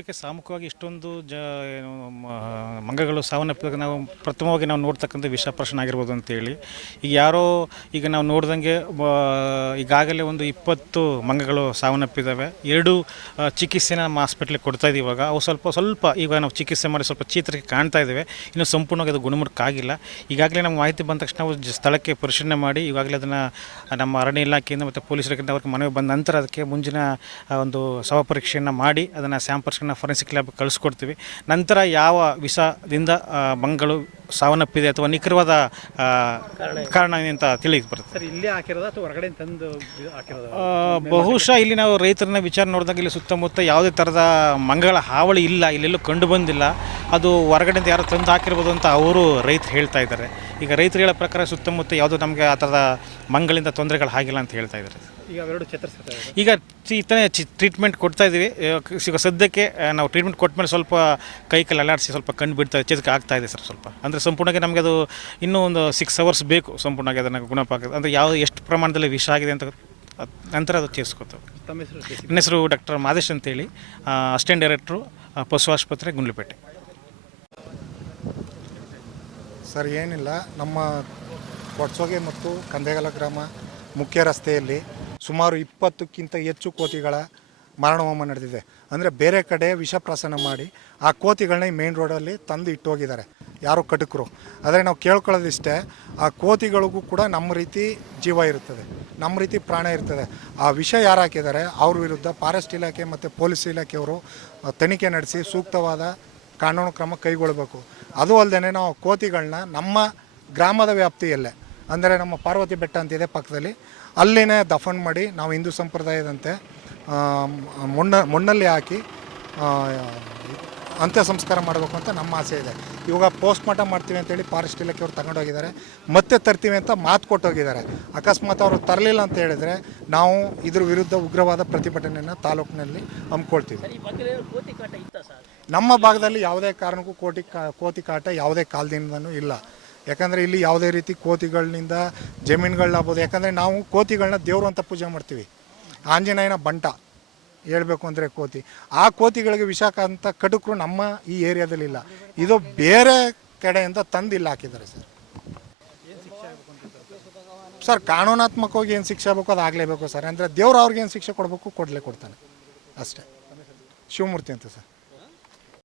ಮಟ್ಟಕ್ಕೆ ಸಾಮೂಹಿಕವಾಗಿ ಇಷ್ಟೊಂದು ಏನು ಮಂಗಗಳು ಸಾವನ್ನಪ್ಪಿದಾಗ ನಾವು ಪ್ರಥಮವಾಗಿ ನಾವು ನೋಡ್ತಕ್ಕಂಥ ವಿಷಪ್ರಾಶನ ಆಗಿರ್ಬೋದು ಅಂತೇಳಿ. ಈಗ ಯಾರೋ ಈಗ ನಾವು ನೋಡ್ದಂಗೆ ಈಗಾಗಲೇ ಒಂದು 20 ಮಂಗಗಳು ಸಾವನ್ನಪ್ಪಿದ್ದಾವೆ. 2 ಚಿಕಿತ್ಸೆನ ನಮ್ಮ ಹಾಸ್ಪಿಟ್ಲಿಗೆ ಕೊಡ್ತಾ ಇದ್ದೀವಿ. ಇವಾಗ ಅವು ಸ್ವಲ್ಪ ಈಗ ನಾವು ಚಿಕಿತ್ಸೆ ಮಾಡಿ ಸ್ವಲ್ಪ ಚೇತರಿಕೆ ಕಾಣ್ತಾ ಇದ್ದೇವೆ. ಇನ್ನು ಸಂಪೂರ್ಣವಾಗಿ ಅದು ಗುಣಮುಖಕ್ಕಾಗಿಲ್ಲ. ಈಗಾಗಲೇ ನಮ್ಗೆ ಮಾಹಿತಿ ಬಂದ ತಕ್ಷಣ ನಾವು ಸ್ಥಳಕ್ಕೆ ಪರಿಶೀಲನೆ ಮಾಡಿ ಈಗಾಗಲೇ ಅದನ್ನು ನಮ್ಮ ಅರಣ್ಯ ಇಲಾಖೆಯಿಂದ ಮತ್ತು ಪೊಲೀಸರಿಂದ ಅವ್ರಿಗೆ ಮನವಿ ಬಂದ ನಂತರ ಅದಕ್ಕೆ ಮುಂಚಿನ ಒಂದು ಶವ ಪರೀಕ್ಷೆಯನ್ನು ಮಾಡಿ ಅದನ್ನು ಸ್ಯಾಂಪಲ್ಸ್ಗಳನ್ನ ಫೊರೆನ್ಸಿಕ್ ಲ್ಯಾಬ್ಗೆ ಕಳಿಸ್ಕೊಡ್ತೀವಿ. ನಂತರ ಯಾವ ವಿಷದಿಂದ ಮಂಗಗಳು ಸಾವನ್ನಪ್ಪಿದೆ ಅಥವಾ ನಿಖರವಾದ ಕಾರಣ ಅಂತ ತಿಳಿದು ಬರುತ್ತೆ. ಸರ್, ಇಲ್ಲೇ ಹಾಕಿರೋದು ಅಥವಾ ಹೊರಗಡೆ ತಂದು ಹಾಕಿರೋದು? ಬಹುಶಃ ಇಲ್ಲಿ ನಾವು ರೈತರನ್ನ ವಿಚಾರ ನೋಡಿದಾಗ ಇಲ್ಲಿ ಸುತ್ತಮುತ್ತ ಯಾವುದೇ ಥರದ ಮಂಗಗಳ ಹಾವಳಿ ಇಲ್ಲ, ಇಲ್ಲೆಲ್ಲೂ ಕಂಡು ಬಂದಿಲ್ಲ. ಅದು ಹೊರಗಡೆಯಿಂದ ಯಾರು ತಂದು ಹಾಕಿರ್ಬೋದು ಅಂತ ಅವರು ರೈತರು ಹೇಳ್ತಾ ಇದ್ದಾರೆ. ಈಗ ರೈತರು ಹೇಳೋ ಪ್ರಕಾರ ಸುತ್ತಮುತ್ತ ಯಾವುದೂ ನಮಗೆ ಆ ಥರದ ಮಂಗಳಿಂದ ತೊಂದರೆಗಳು ಆಗಿಲ್ಲ ಅಂತ ಹೇಳ್ತಾ ಇದ್ದಾರೆ. ಈಗ ಅವೆರಡು ಚೇತರಿಸ್ತಾ ಇದೆ. ಈಗ ಈತನೇ ಟ್ರೀಟ್ಮೆಂಟ್ ಕೊಡ್ತಾ ಇದ್ದೀವಿ. ಈಗ ಸದ್ಯಕ್ಕೆ ನಾವು ಟ್ರೀಟ್ಮೆಂಟ್ ಕೊಟ್ಟ ಮೇಲೆ ಸ್ವಲ್ಪ ಕೈಕಲ್ಲಿ ಅಲ್ಲಾಡಿಸಿ ಸ್ವಲ್ಪ ಕಂಡು ಬಿಡ್ತಾ ಚೇತರಿಕೆ ಆಗ್ತಾ ಇದೆ ಸರ್. ಸ್ವಲ್ಪ ಅಂದರೆ ಸಂಪೂರ್ಣವಾಗಿ ನಮಗೆ ಅದು ಇನ್ನೂ ಒಂದು 6 hours ಬೇಕು ಸಂಪೂರ್ಣವಾಗಿ ಅದನ್ನು ಗುಣಪಾಕ ಅಂದರೆ ಎಷ್ಟು ಪ್ರಮಾಣದಲ್ಲಿ ವಿಷ ಆಗಿದೆ ಅಂತ ನಂತರ ಅದು ಚೇರಿಸ್ಕೊತೇವೆ. ನನ್ನ ಹೆಸರು ಡಾಕ್ಟರ್ ಮಾದೇಶ್ ಅಂತೇಳಿ, ಅಸಿಸ್ಟೆಂಟ್ ಡೈರೆಕ್ಟ್ರು, ಪಶು ಆಸ್ಪತ್ರೆ, ಗುಂಡ್ಲುಪೇಟೆ. ಸರ್, ಏನಿಲ್ಲ, ನಮ್ಮ ಕೊಡ್ಸೋಗೆ ಮತ್ತು ಕಂದೆಗಲ ಗ್ರಾಮ ಮುಖ್ಯ ರಸ್ತೆಯಲ್ಲಿ ಸುಮಾರು 20ಕ್ಕಿಂತ ಹೆಚ್ಚು ಕೋತಿಗಳ ಮಾರಣಹೋಮ ನಡೆದಿದೆ. ಅಂದರೆ ಬೇರೆ ಕಡೆ ವಿಷಪ್ರಾಶನ ಮಾಡಿ ಆ ಕೋತಿಗಳನ್ನ ಈ ಮೇನ್ ರೋಡಲ್ಲಿ ತಂದು ಇಟ್ಟೋಗಿದ್ದಾರೆ ಯಾರೋ ಕಟಕರು. ಆದರೆ ನಾವು ಕೇಳ್ಕೊಳ್ಳೋದಿಷ್ಟೇ, ಆ ಕೋತಿಗಳಿಗೂ ಕೂಡ ನಮ್ಮ ರೀತಿ ಜೀವ ಇರ್ತದೆ, ನಮ್ಮ ರೀತಿ ಪ್ರಾಣ ಇರ್ತದೆ. ಆ ವಿಷ ಯಾರು ಹಾಕಿದ್ದಾರೆ ಅವ್ರ ವಿರುದ್ಧ ಫಾರೆಸ್ಟ್ ಇಲಾಖೆ ಮತ್ತು ಪೊಲೀಸ್ ಇಲಾಖೆಯವರು ತನಿಖೆ ನಡೆಸಿ ಸೂಕ್ತವಾದ ಕಾನೂನು ಕ್ರಮ ಕೈಗೊಳ್ಳಬೇಕು. ಅದು ಅಲ್ಲದೆ ನಾವು ಕೋತಿಗಳನ್ನ ನಮ್ಮ ಗ್ರಾಮದ ವ್ಯಾಪ್ತಿಯಲ್ಲೇ, ಅಂದರೆ ನಮ್ಮ ಪಾರ್ವತಿ ಬೆಟ್ಟ ಅಂತಿದೆ ಪಕ್ಕದಲ್ಲಿ, ಅಲ್ಲಿನೇ ದಫನ್ ಮಾಡಿ ನಾವು ಹಿಂದೂ ಸಂಪ್ರದಾಯದಂತೆ ಮಣ್ಣಲ್ಲಿ ಹಾಕಿ ಅಂತ್ಯ ಸಂಸ್ಕಾರ ಮಾಡಬೇಕು ಅಂತ ನಮ್ಮ ಆಸೆ ಇದೆ. ಇವಾಗ ಪೋಸ್ಟ್ ಮಾರ್ಟಮ್ ಮಾಡ್ತೀವಿ ಅಂತೇಳಿ ಫಾರೆಸ್ಟ್ ಇಲಾಖೆಯವ್ರು ತಗೊಂಡೋಗಿದ್ದಾರೆ, ಮತ್ತೆ ತರ್ತೀವಿ ಅಂತ ಮಾತು ಕೊಟ್ಟೋಗಿದ್ದಾರೆ. ಅಕಸ್ಮಾತ್ ಅವರು ತರಲಿಲ್ಲ ಅಂತ ಹೇಳಿದರೆ ನಾವು ಇದ್ರ ವಿರುದ್ಧ ಉಗ್ರವಾದ ಪ್ರತಿಭಟನೆಯನ್ನು ತಾಲೂಕಿನಲ್ಲಿ ಹಮ್ಮಿಕೊಳ್ತೀವಿ. ನಮ್ಮ ಭಾಗದಲ್ಲಿ ಯಾವುದೇ ಕಾರಣಕ್ಕೂ ಕೋತಿ ಕಾಟ ಯಾವುದೇ ಕಾಲದಿಂದನೂ ಇಲ್ಲ. ಯಾಕಂದರೆ ಇಲ್ಲಿ ಯಾವುದೇ ರೀತಿ ಕೋತಿಗಳಿಂದ ಜಮೀನುಗಳಾಗ್ಬೋದು. ಯಾಕಂದರೆ ನಾವು ಕೋತಿಗಳನ್ನ ದೇವರು ಅಂತ ಪೂಜೆ ಮಾಡ್ತೀವಿ. ಆಂಜನೇಯನ ಬಂಟ ಹೇಳಬೇಕು ಅಂದರೆ ಕೋತಿ. ಆ ಕೋತಿಗಳಿಗೆ ವಿಷಾಕಾಂತ ಕಟಕರು ನಮ್ಮ ಈ ಏರಿಯಾದಲ್ಲಿ ಇಲ್ಲ. ಇದು ಬೇರೆ ಕಡೆಯಿಂದ ತಂದು ಇಲ್ಲಿ ಹಾಕಿದ್ದಾರೆ ಸರ್. ಸರ್, ಕಾನೂನಾತ್ಮಕವಾಗಿ ಏನು ಶಿಕ್ಷೆ ಆಗಬೇಕು ಅದು ಆಗಲೇಬೇಕು ಸರ್. ಅಂದರೆ ದೇವ್ರು ಅವ್ರಿಗೆ ಏನು ಶಿಕ್ಷೆ ಕೊಡಬೇಕು ಕೊಡಲೇ ಕೊಡ್ತಾನೆ ಅಷ್ಟೇ. ಶಿವಮೂರ್ತಿ ಅಂತ ಸರ್.